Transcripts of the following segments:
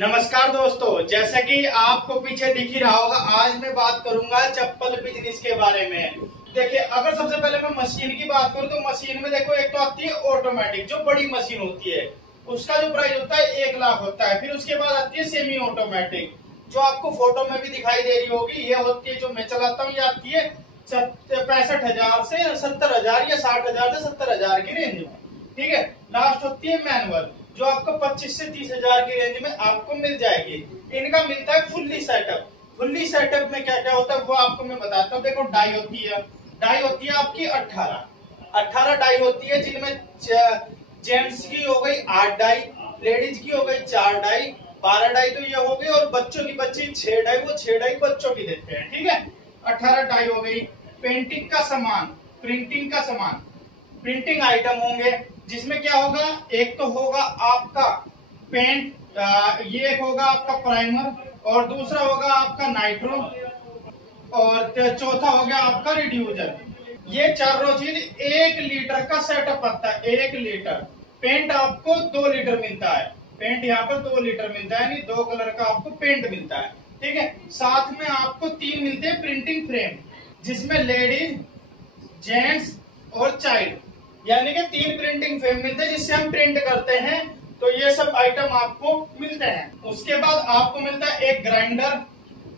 नमस्कार दोस्तों, जैसा कि आपको पीछे दिख ही रहा होगा, आज मैं बात करूंगा चप्पल बिजनेस के बारे में। देखिए, अगर सबसे पहले मैं मशीन की बात करूं तो मशीन में देखो, एक तो आती है ऑटोमेटिक, जो बड़ी मशीन होती है, उसका जो प्राइस होता है 1 लाख होता है। फिर उसके बाद आती है सेमी ऑटोमेटिक, जो आपको फोटो में भी दिखाई दे रही होगी। ये होती है जो मैं चलाता हूँ, ये आती है 65,000 से 70,000 या 60,000 से 70,000 की रेंज में। ठीक है, लास्ट होती है मैनुअल, जो आपको 25 से 30,000 की रेंज में आपको मिल जाएगी। इनका मिलता है फुल्ली सेटअप। फुल्ली सेटअप में क्या क्या होता है वो आपको मैं बताता हूँ। देखो, डाई होती है आपकी 18 डाई होती है, जिनमें जेंट्स की हो गई 8 डाई, लेडीज की हो गई 4 डाई, 12 डाई तो ये हो गई, और बच्चों की बच्ची 6 डाई, वो 6 डाई बच्चों की देते हैं। ठीक है, 18 डाई हो गई। पेंटिंग का सामान, प्रिंटिंग का सामान, प्रिंटिंग आइटम होंगे, जिसमें क्या होगा, एक तो होगा आपका पेंट, ये एक होगा आपका प्राइमर, और दूसरा होगा आपका नाइट्रो, और चौथा हो गया आपका रिड्यूसर। ये चारों चीज 1 लीटर का सेटअप आता है। 1 लीटर पेंट आपको 2 लीटर मिलता है। पेंट यहाँ पर 2 लीटर मिलता है, यानी 2 कलर का आपको पेंट मिलता है। ठीक है, साथ में आपको 3 मिलते हैं प्रिंटिंग फ्रेम, जिसमें लेडीज, जेंट्स और चाइल्ड, यानी कि 3 प्रिंटिंग फ्रेम मिलते हैं, जिससे हम प्रिंट करते हैं। तो ये सब आइटम आपको मिलते हैं। उसके बाद आपको मिलता है एक ग्राइंडर।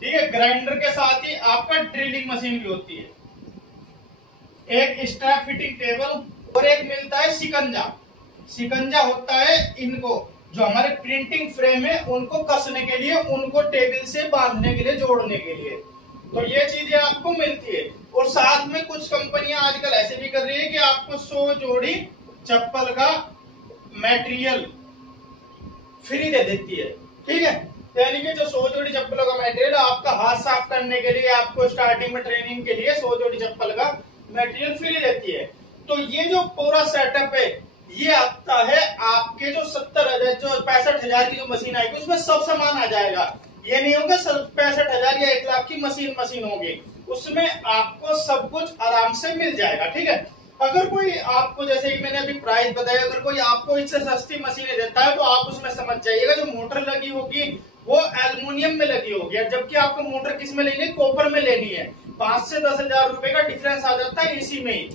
ठीक है, ग्राइंडर के साथ ही आपका ड्रिलिंग मशीन भी होती है, एक स्ट्रैप फिटिंग टेबल, और एक मिलता है शिकंजा। शिकंजा होता है इनको, जो हमारे प्रिंटिंग फ्रेम है उनको कसने के लिए, उनको टेबल से बांधने के लिए, जोड़ने के लिए। तो ये चीजें आपको मिलती है। और साथ में कुछ कंपनियां आजकल ऐसे भी कर रही है कि आपको 100 जोड़ी चप्पल का मटेरियल फ्री दे देती है। ठीक है, यानी कि जो 100 जोड़ी चप्पलों का मटेरियल आपका हाथ साफ करने के लिए, आपको स्टार्टिंग में ट्रेनिंग के लिए 100 जोड़ी चप्पल का मटेरियल फ्री देती है। तो ये जो पूरा सेटअप है, ये आता है आपके जो 70,000, जो 65,000 की जो मशीन आएगी, उसमें सब सामान आ जाएगा। ये नहीं होगा 65,000 या 1 लाख की मशीन होगी, उसमें आपको सब कुछ आराम से मिल जाएगा। ठीक है, अगर कोई आपको, जैसे कि मैंने अभी प्राइस बताया, अगर कोई आपको इससे सस्ती मशीनें देता है तो आप उसमें समझ जाइएगा, जो मोटर लगी होगी वो एल्युमिनियम में लगी होगी, जबकि आपको मोटर किस में लेनी है, कॉपर में लेनी है। 5 से 10,000 रुपए का डिफरेंस आ जाता है इसी में ही।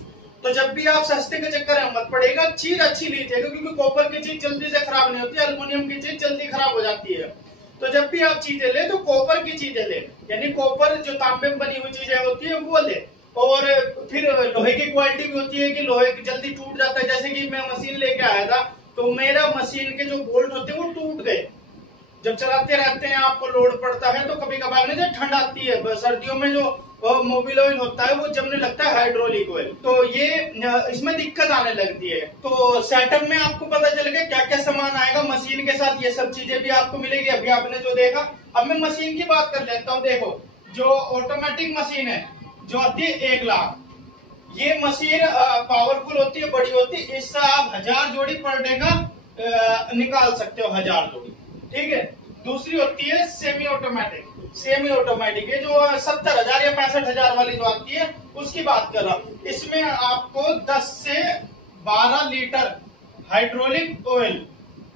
तो जब भी आप सस्ते के चक्कर में मत पड़ेगा, चीज अच्छी लीजिएगा, क्योंकि कॉपर की चीज जल्दी से खराब नहीं होती, एल्युमिनियम की चीज जल्दी खराब हो जाती है। तो जब भी आप चीजें ले तो कॉपर की चीजें ले, यानी कॉपर जो तांबे में बनी हुई चीजें होती है वो ले। और फिर लोहे की क्वालिटी भी होती है कि लोहे की जल्दी टूट जाता है। जैसे कि मैं मशीन लेके आया था, तो मेरा मशीन के जो बोल्ट होते हैं वो टूट गए। जब चलाते रहते हैं, आपको लोड पड़ता है, तो कभी कभार नहीं, ठंड आती है, सर्दियों में जो मोबिल ऑयल होता है वो जमने लगता है, हाइड्रोलिक ऑयल, तो ये इसमें दिक्कत आने लगती है। तो सेटअप में आपको पता चल गया क्या क्या सामान आएगा मशीन के साथ, ये सब चीजें भी आपको मिलेगी। अभी आपने जो देखा, अब मैं मशीन की बात कर लेता हूँ। देखो, जो ऑटोमेटिक मशीन है, जो आती है 1 लाख, ये मशीन पावरफुल होती है, बड़ी होती है, इससे आप 1000 जोड़ी पर डे का निकाल सकते हो, 1000 जोड़ी। ठीक है, दूसरी होती है सेमी ऑटोमेटिक। सेमी ऑटोमेटिक है जो 70,000 या 65,000 वाली जो आती है, उसकी बात कर रहा हूं। इसमें आपको 10 से 12 लीटर हाइड्रोलिक ऑयल,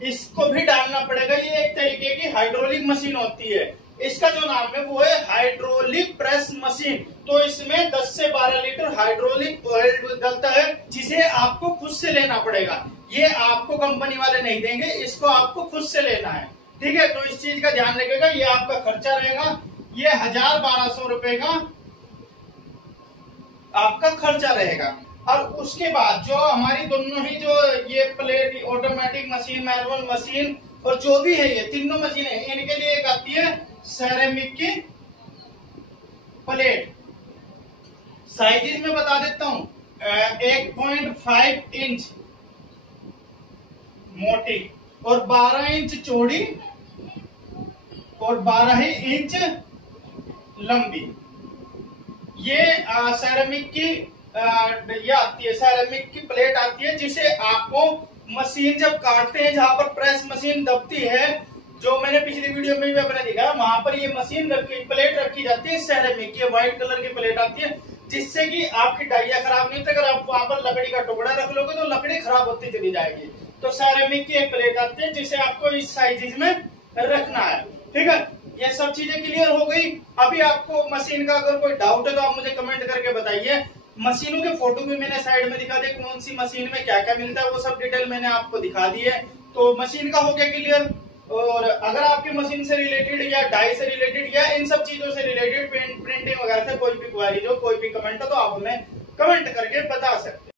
इसको भी डालना पड़ेगा। ये एक तरीके की हाइड्रोलिक मशीन होती है, इसका जो नाम है वो है हाइड्रोलिक प्रेस मशीन। तो इसमें 10 से 12 लीटर हाइड्रोलिक ऑयल डलता है, जिसे आपको खुद से लेना पड़ेगा। ये आपको कंपनी वाले नहीं देंगे, इसको आपको खुद से लेना है। ठीक है, तो इस चीज का ध्यान रखिएगा। ये आपका खर्चा रहेगा, ये 1,000-1,200 रुपए का आपका खर्चा रहेगा। और उसके बाद जो हमारी दोनों ही, जो ये plate, automatic machine, manual machine, और जो भी है ये तीनों मशीनें, इनके लिए एक आती है सेरेमिक की प्लेट। साइजेस में बता देता हूं, 1.5 इंच मोटी और 12 इंच चौड़ी और 12 ही इंच लंबी। ये सेरेमिक की ये आती है, सेरेमिक की प्लेट आती है, जिसे आपको मशीन जब काटते हैं, जहां पर प्रेस मशीन दबती है, जो मैंने पिछली वीडियो में भी अपने दिखाया, वहां पर ये मशीन प्लेट रखी जाती है सेरेमिक की, व्हाइट कलर की प्लेट आती है, जिससे कि आपकी डाइया खराब नहीं होती। अगर आप वहां पर लकड़ी का टुकड़ा रख लोगे तो लकड़ी खराब होती चली जाएगी। तो सेरेमिक की एक प्लेट आती है, जिसे आपको इस साइजेस में रखना है। ठीक है, ये सब चीजें क्लियर हो गई। अभी आपको मशीन का अगर कोई डाउट है तो आप मुझे कमेंट करके बताइए। मशीनों के फोटो भी मैंने साइड में दिखा दिए, कौन सी मशीन में क्या क्या मिलता है वो सब डिटेल मैंने आपको दिखा दी है। तो मशीन का हो गया क्लियर। और अगर आपकी मशीन से रिलेटेड या डाई से रिलेटेड या इन सब चीजों से रिलेटेड प्रिंटिंग वगैरह से कोई भी क्वेरी हो, कोई भी कमेंट हो, तो आप हमें कमेंट करके बता सकते हैं।